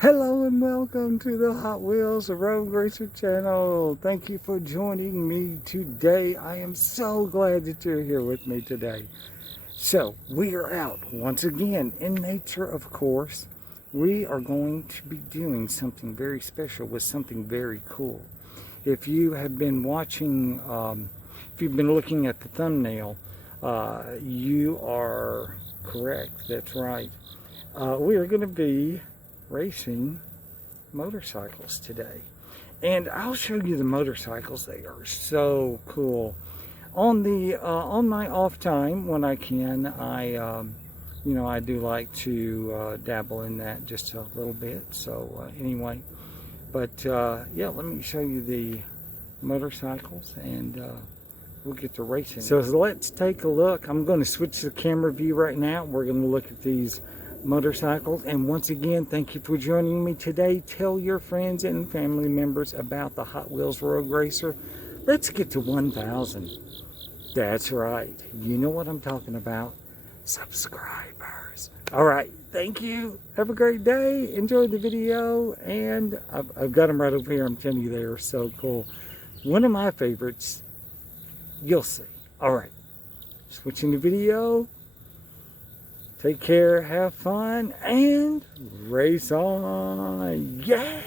Hello and welcome to the Hot Wheels Road Racer channel. Thank you for joining me today. I am so glad that you're here with me today. So we are out once again in nature, of course. We are going to be doing something very special with something very cool. If you have been watching, if you've been looking at the thumbnail, you are correct. That's right. We are going to be racing motorcycles today, and I'll show you the motorcycles. They are so cool. On my off time when I can, I do like to dabble in that just a little bit. So anyway, but yeah, let me show you the motorcycles, and we'll get to racing. So let's take a look. I'm going to switch the camera view right now. We're going to look at these motorcycles, and once again, thank you for joining me today. Tell your friends and family members about the Hot Wheels Road Racer. Let's get to 1,000. That's right, you know what I'm talking about. Subscribers. All right, thank you. Have a great day. Enjoy the video. And I've got them right over here. I'm telling you, they are so cool. One of my favorites. You'll see. All right, switching the video. Take care, have fun, and race on. Yeah!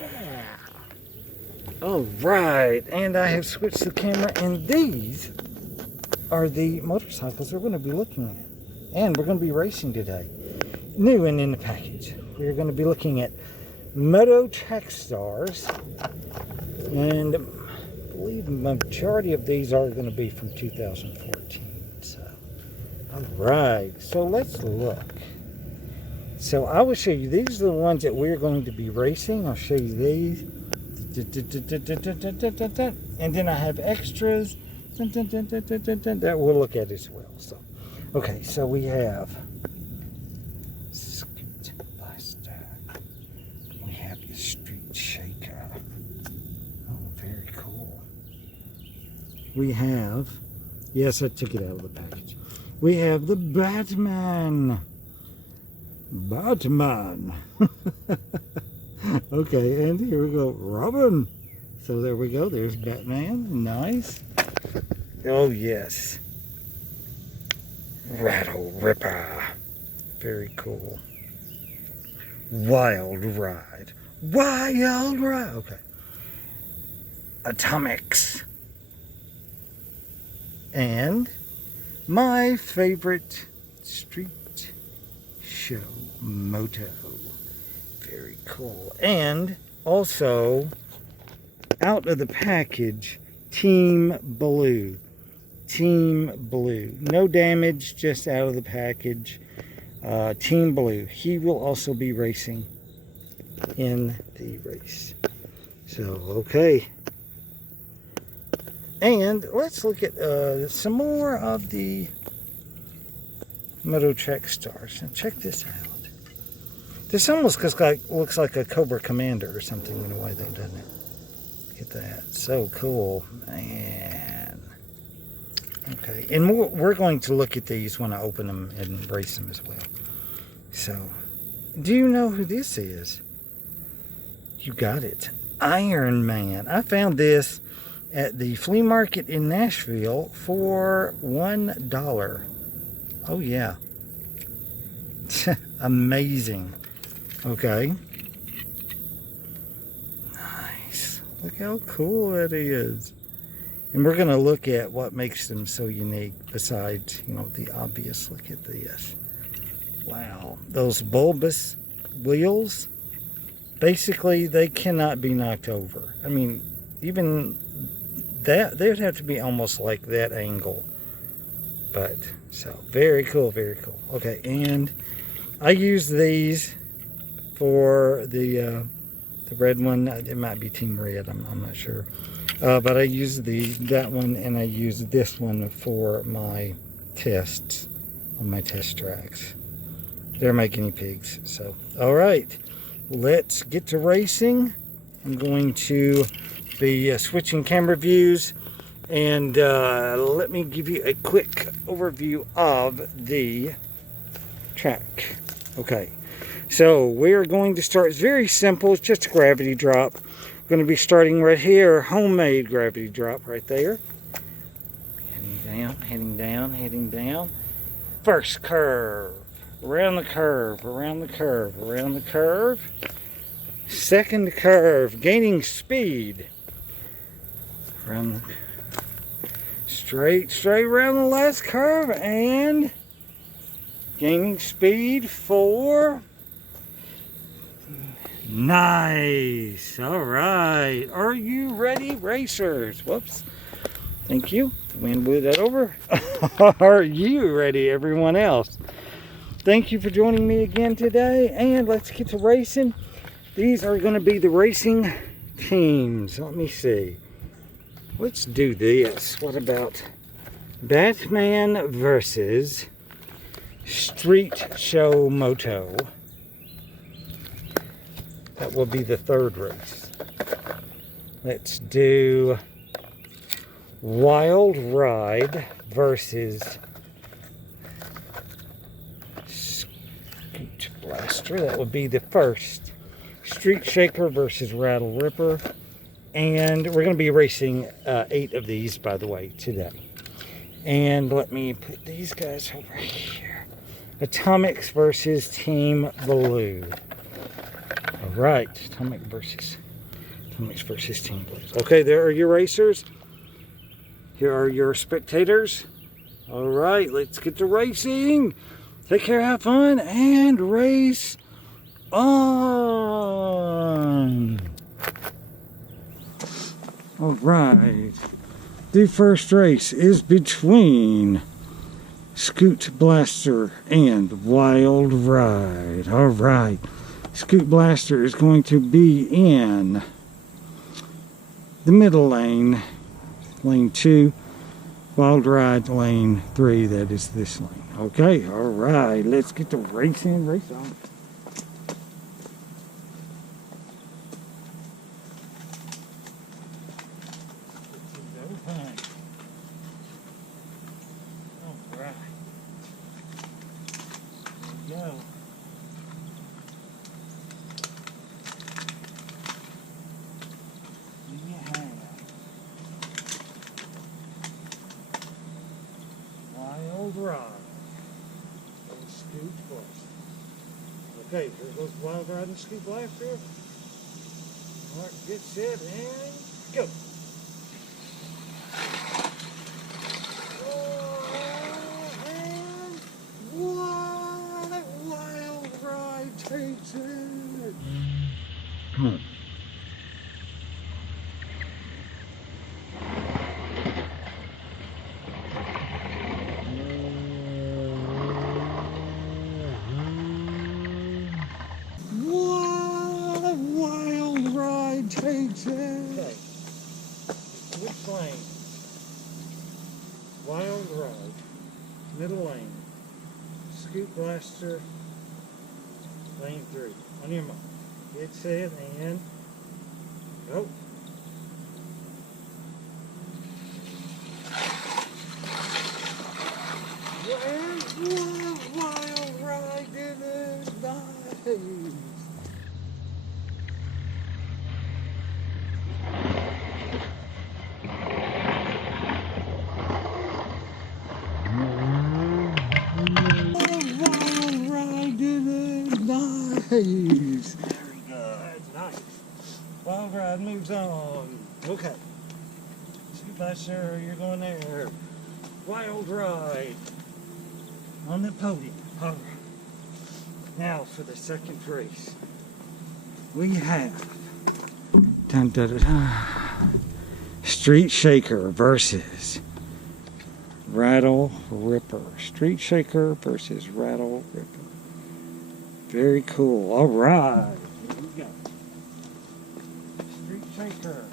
All right, and I have switched the camera, and these are the motorcycles we're going to be looking at. And we're going to be racing today. New and in the package. We're going to be looking at Moto Track Stars. And I believe the majority of these are going to be from 2014. Alright, so let's look. So I will show you, these are the ones that we're going to be racing. I'll show you these. And then I have extras that we'll look at as well. So, okay, so we have Scoot Buster. We have the Street Shaker. Oh, very cool. We have, yes, I took it out of the package. We have the Batman. Okay, and here we go, Robin. So there we go, there's Batman, nice. Oh yes. Rattle Ripper. Very cool. Wild Ride. Okay. Atomics. And my favorite street show, Moto. Very cool. And also, out of the package, Team Blue. Team Blue. No damage, just out of the package. Team Blue. He will also be racing in the race. So, okay. And let's look at some more of the Moto Track Stars. And check this out. This almost looks like a Cobra Commander or something in a way, though, doesn't it? Look at that. So cool. Man. Okay. And we're going to look at these when I open them and race them as well. So, do you know who this is? You got it. Iron Man. I found this at the flea market in Nashville for $1. Oh yeah. Amazing. Okay. Nice. Look how cool that is. And we're going to look at what makes them so unique besides, the obvious. Look at this. Wow. Those bulbous wheels, basically, they cannot be knocked over. I mean, even that, they would have to be almost like that angle. But, so, very cool, very cool. Okay, and I use these for the red one. It might be Team Red, I'm not sure. But I use that one, and I use this one for my tests on my test tracks. They're my guinea pigs. So, all right, let's get to racing. I'm going to be switching camera views, and let me give you a quick overview of the track. Okay, So we're going to start, it's very simple, it's just a gravity drop. We're going to be starting right here, homemade gravity drop right there. Heading down, heading down, heading down. First curve, around the curve, around the curve, around the curve. Second curve, gaining speed. Around the, straight around the last curve and gaining speed for. Nice. All right. Are you ready, racers? Whoops. Thank you. The wind blew that over. Are you ready, everyone else? Thank you for joining me again today, and let's get to racing. These are going to be the racing teams. Let me see. Let's do this. What about Batman versus Street Show Moto? That will be the third race. Let's do Wild Ride versus Scoot Blaster. That would be the first. Street Shaker versus Rattle Ripper. And we're going to be racing 8 of these, by the way, today. And let me put these guys over here. Atomics versus Team Blue. All right, Atomics versus Team Blue. Okay, there are your racers. Here are your spectators. All right, let's get to racing. Take care, have fun, and race on. All right, the first race is between Scoot Blaster and Wild Ride. All right, Scoot Blaster is going to be in the middle lane, lane 2. Wild Ride, lane 3. That is this lane. Okay, all right, let's get to racing. Race on. Go. Wild Ride and Scoot Blaster. Okay, here goes Wild Ride and Scoot Blaster. Alright, get set and go. Wild Ride takes it. Wild Ride takes it. Okay. Which lane? Wild Ride. Middle lane. Scoot Blaster. Lane 3. On your mark. Get set and go. Wild Ride did it. Nice. Nice. Very good. Nice. Wild Ride moves on. Okay. Scoot Blaster, you're going there. Wild Ride on the podium. All right. Now for the second race, we have Street Shaker versus Rattle Ripper. Street Shaker versus Rattle Ripper. Very cool. All right. Here we go. Street Shaker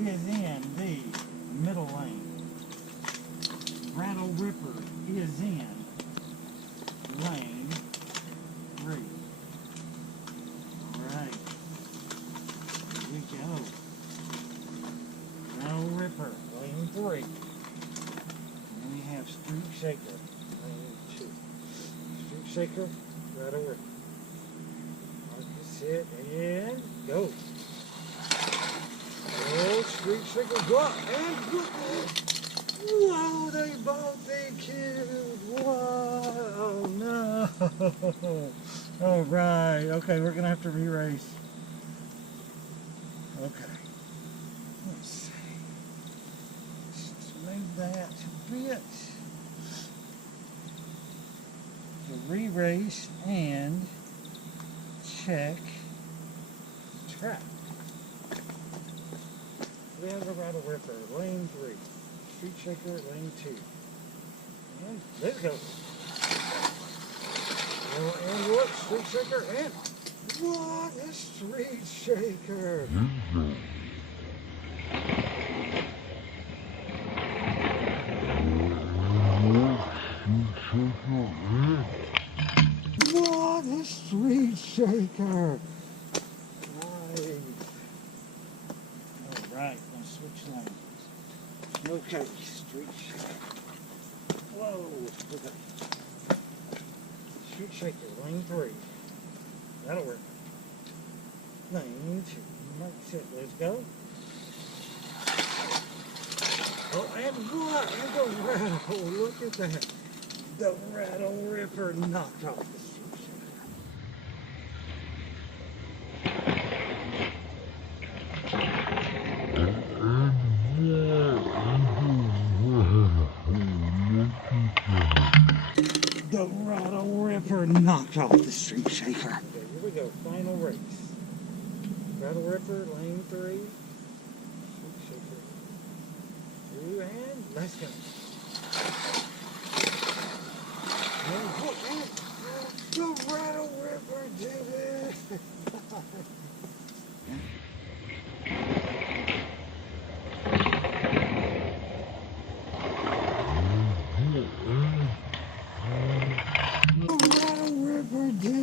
is in the middle lane. Rattle Ripper is in lane 3. All right. Here we go. Rattle Ripper, lane 3. And we have Street Shaker, lane 2. Shaker, Rattle Rattle Ripper. Marcus it and go. Oh, Street Shaker, go up and go. Whoa, they both they killed. What? Oh no. All right. Okay, we're gonna have to re-race. Okay. Let's see. Let's just move that a bit. To re-race and check track. We have the Rattle Ripper, lane 3. Street Shaker, lane 2. And let's go. Oh, and look, Street Shaker, and what a Street Shaker! What a Street Shaker! Nice. Alright, let's switch lanes. Okay, Street Shaker. Whoa, okay. Street Shaker, lane 3. That'll work. Lane 2. Mark it. Let's go. Oh, and what? And the Rattle. Look at that. The Rattle Ripper knocked off the Street Shaker. The Rattle Ripper knocked off the Street Shaker. Okay, here we go. Final race. Rattle Ripper, lane 3. Street Shaker. 2, and let's go. And the Rattle Ripper did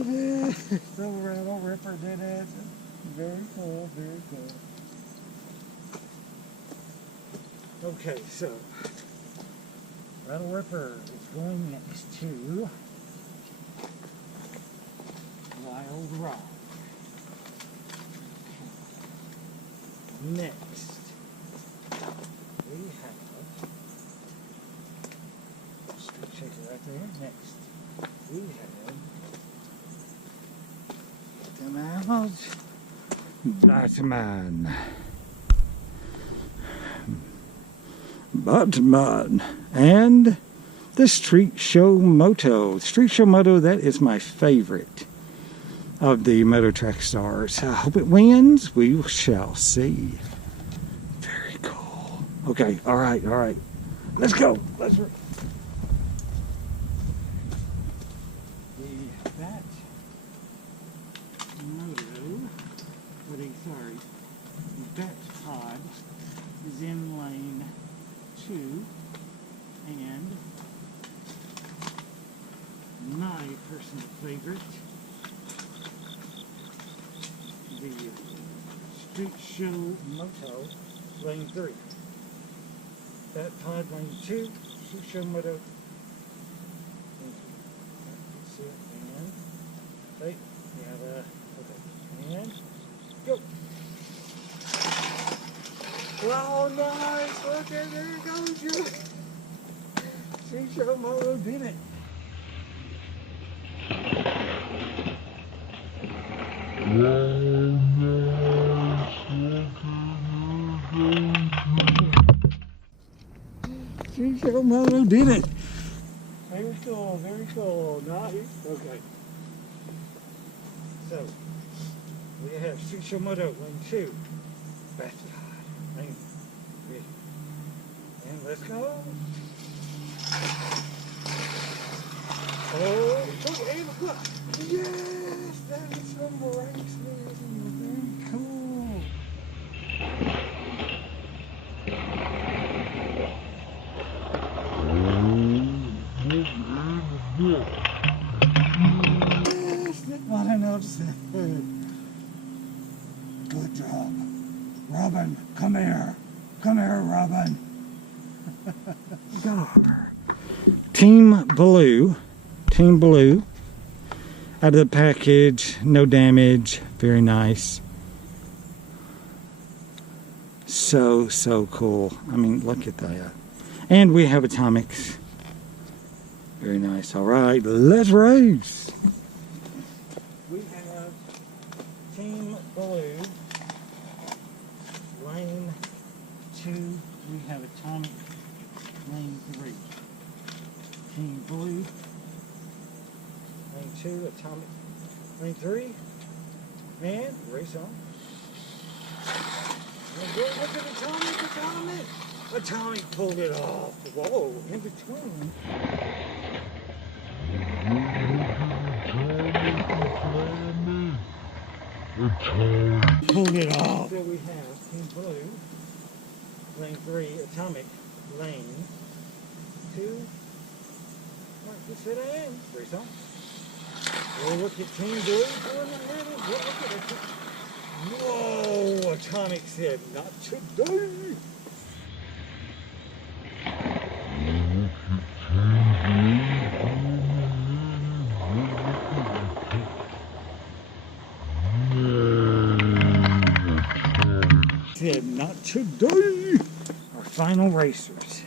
it! The Rattle Ripper did it. Very cool, very cool. Okay, so Rattle Ripper is going next to Wild Rock. Next, we have Street Shaker right there. Next, we have them out. Batman. And the Street Show Moto. Street Show Moto, that is my favorite of the Moto Track stars. I hope it wins. We shall see. Very cool. Okay, all right. Let's go. Let's that Moto, sorry, that pod is in lane 2, and my personal favorite, the Street Show Moto, lane 3. That pod, lane 2, Street Show Moto. That's it, and right, okay, and go. Wow, nice! Look at there it goes, you. Street Show Moto did it. Street Show Moto did it. Very cool, very cool. Nice. Okay. So, we have Street Show Moto, lane 2. Lane 3. And let's go. Oh, and look. Yes, that is some race racing. Very cool. Yes, what I noticed. Good job. Robin, come here. Come here, Robin. Gar. Team Blue out of the package, no damage, very nice. So cool. I mean, look at that. And we have atomics. Very nice. All right, let's race. We have Team Blue, Lane 2. We have Atomic, Lane 3. Team Blue, Lane 2, Atomic, Lane 3. And race on. Look at Atomic. Atomic pulled it off. Whoa, in between. Pulled it off. So we have Team Blue, Lane 3, Atomic, Lane 2. Alright, let's sit in. Race on. Oh, look at Team Blue doing the middle. Look at it. Whoa, Atomic said, not today. Said, not today. Our final racers.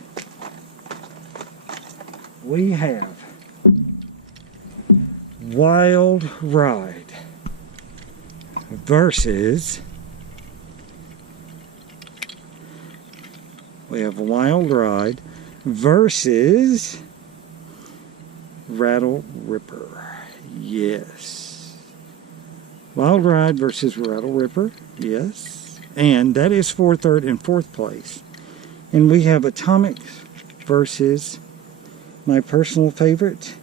We have Wild Ride versus Wild Ride versus Rattle Ripper. Yes. Wild Ride versus Rattle Ripper. Yes. And that is for third and fourth place. And we have Atomics versus my personal favorite,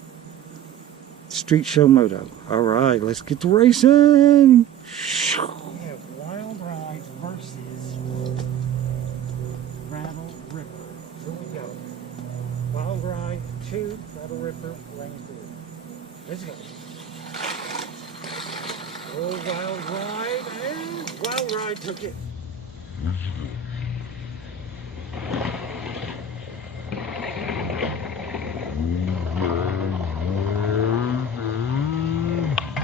Street Show Moto. All right, let's get to racing. We have Wild Ride versus Rattle Ripper. Here we go. Wild Ride 2, Rattle Ripper, Lane 3. Let's go. Oh, Wild Ride, and Wild Ride took it.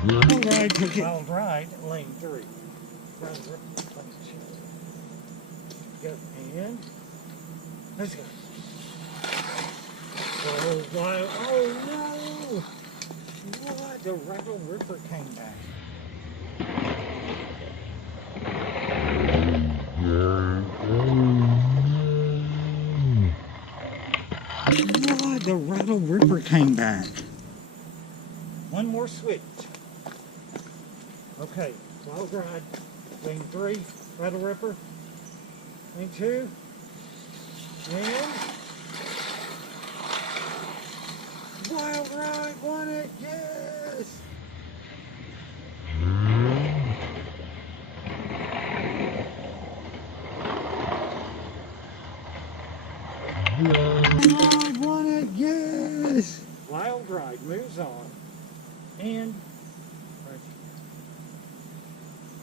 Wild Ride took it. Wild Ride, Lane 3. Rattle Ripper, Lane 2. Go, and let's go. Oh, Wild, oh no! What? The Rattle Ripper came back. What? The Rattle Ripper came back. One more switch. Okay, Wild Ride, Lane 3, Rattle Ripper, Lane 2, and Wild Ride won it, yes! Wild Ride won it, yes! Wild Ride moves on, and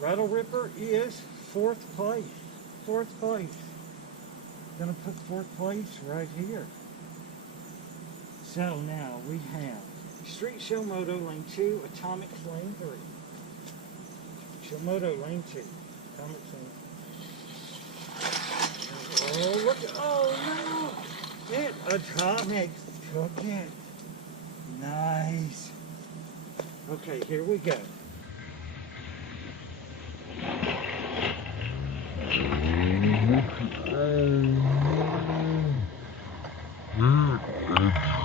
Rattle Ripper is fourth place. Fourth place. Gonna put fourth place right here. So now we have Street Show Moto Lane 2, Atomic Lane 3. Show Moto Lane 2. Atomic Lane. Oh, look at, oh no! It Atomic took it. Nice. Okay, here we go.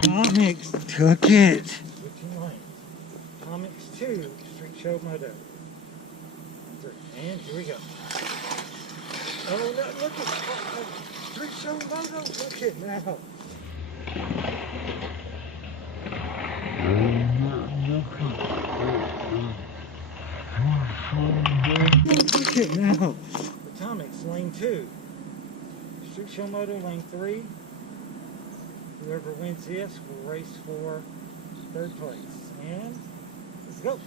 Atomics took it. Switching lane. Atomics 2, Street Show Moto. And here we go. Oh no, look at Street Show Moto. Look at now. Look at now. Atomics Lane 2. Street Show Moto Lane 3. Whoever wins this will race for third place. And let's go.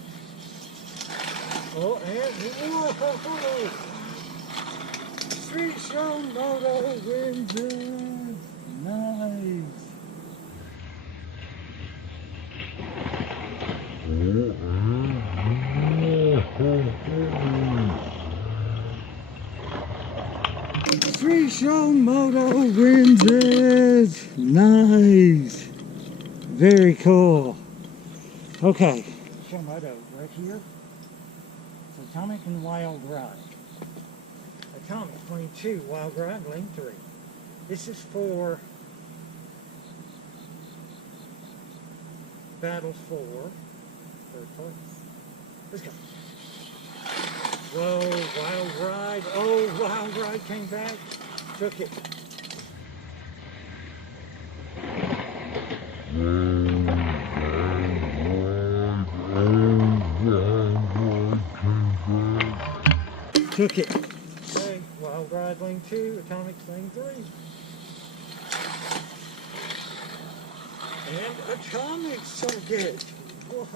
Oh, and whoa! Street Show Moto wins it. Nice. Street Show Moto wins it. Nice. Very cool. Okay. Show Moto right here. It's Atomic and Wild Ride. Atomic, lane 2, Wild Ride, lane 3. This is for Battle 4. Third place. Let's go. Whoa, Wild Ride. Oh, Wild Ride came back. Took it. Took it. Okay, Wild Ride lane 2, Atomic lane 3. And Atomic took it. Whoa.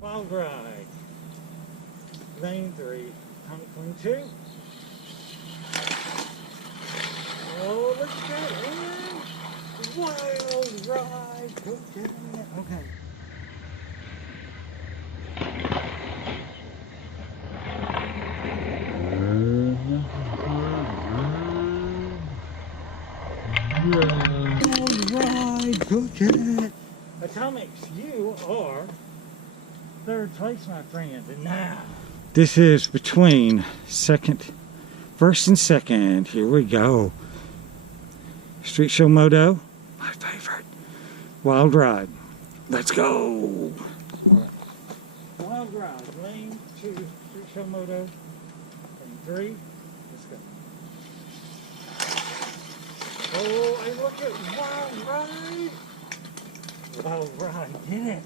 Wild Ride lane 3, Atomic lane 2. Oh, look at that, and Wild Ride, okay. Wild Ride, cook it. Atomics, you are third place, my friend, and now this is between first and second. Here we go. Street Show Moto, my favorite. Wild Ride. Let's go. Wild Ride, lane 2, Street Show Moto, lane 3. Let's go. Oh, and look at Wild Ride. Wild Ride did it.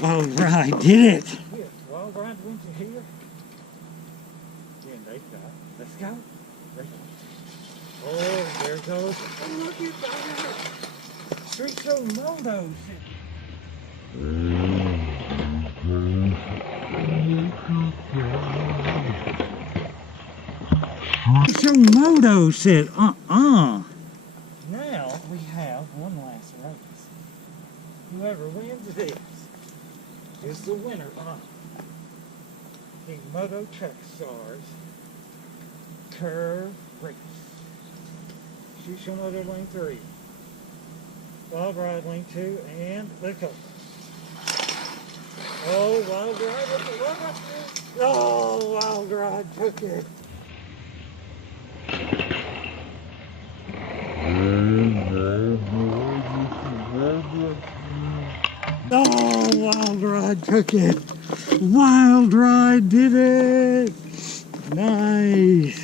Wild Ride did it. Here, Wild Ride went to here. And they got. Let's go. Oh, there it goes. Oh, look at that. Street Show Moto. Street Show Moto said, Now we have one last race. Whoever wins this is the winner of the Moto Track Stars Curve Race. Street Show Moto lane 3. Wild Ride lane 2, and let's go. Oh, Wild Ride, look at Wild Ride. Oh, Wild Ride took it. Oh, Wild Ride took it. Wild Ride did it. Nice.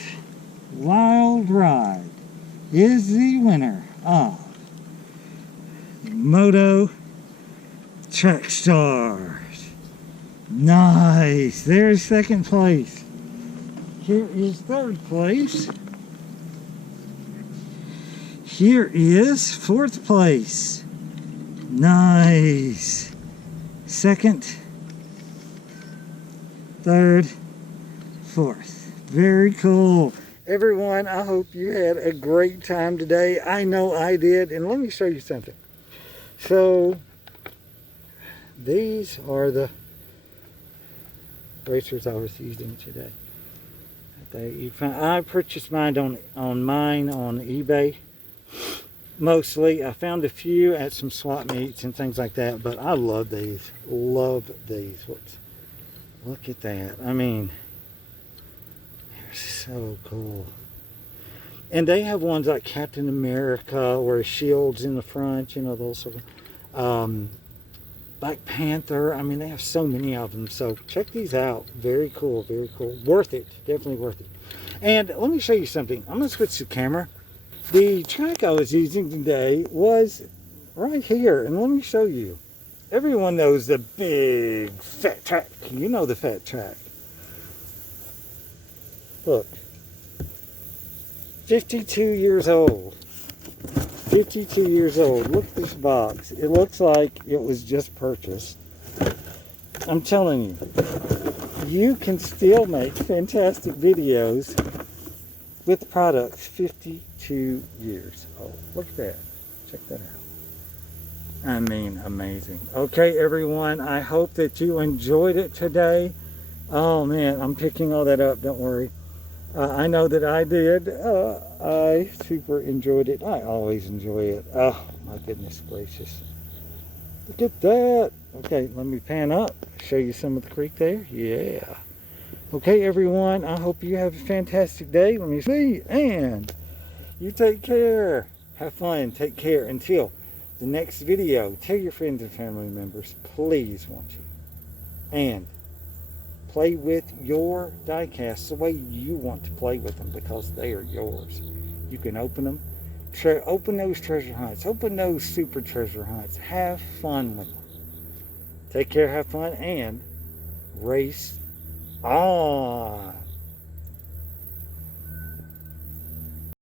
Wild Ride is the winner of Moto Track Stars. Nice. There's second place. Here is third place. Here is fourth place. Nice. Second, third, fourth. Very cool. Everyone, I hope you had a great time today. I know I did. And let me show you something. So, these are the racers I was using today. I purchased mine on eBay. Mostly. I found a few at some swap meets and things like that, but I love these. Love these. Look at that. I mean, they're so cool. And they have ones like Captain America where shield's in the front, you know, those sort of. Black Panther. I mean, they have so many of them. So check these out. Very cool. Very cool. Worth it. Definitely worth it. And let me show you something. I'm going to switch the camera. The track I was using today was right here. And let me show you. Everyone knows the big fat track. You know the fat track. Look. 52 years old. 52 years old. Look at this box. It looks like it was just purchased. I'm telling you, you can still make fantastic videos with products 52 years old. Look at that. Check that out. I mean, amazing. Okay, everyone, I hope that you enjoyed it today. Oh, man, I'm picking all that up. Don't worry. I know that I did. I super enjoyed it. I always enjoy it. Oh, my goodness gracious. Look at that. Okay, let me pan up. Show you some of the creek there. Yeah. Okay, everyone, I hope you have a fantastic day. Let me see. And you take care. Have fun. Take care. Until the next video, tell your friends and family members, please, won't you? And play with your diecasts the way you want to play with them, because they are yours. You can open them. Open those treasure hunts. Open those super treasure hunts. Have fun with them. Take care, have fun, and race on.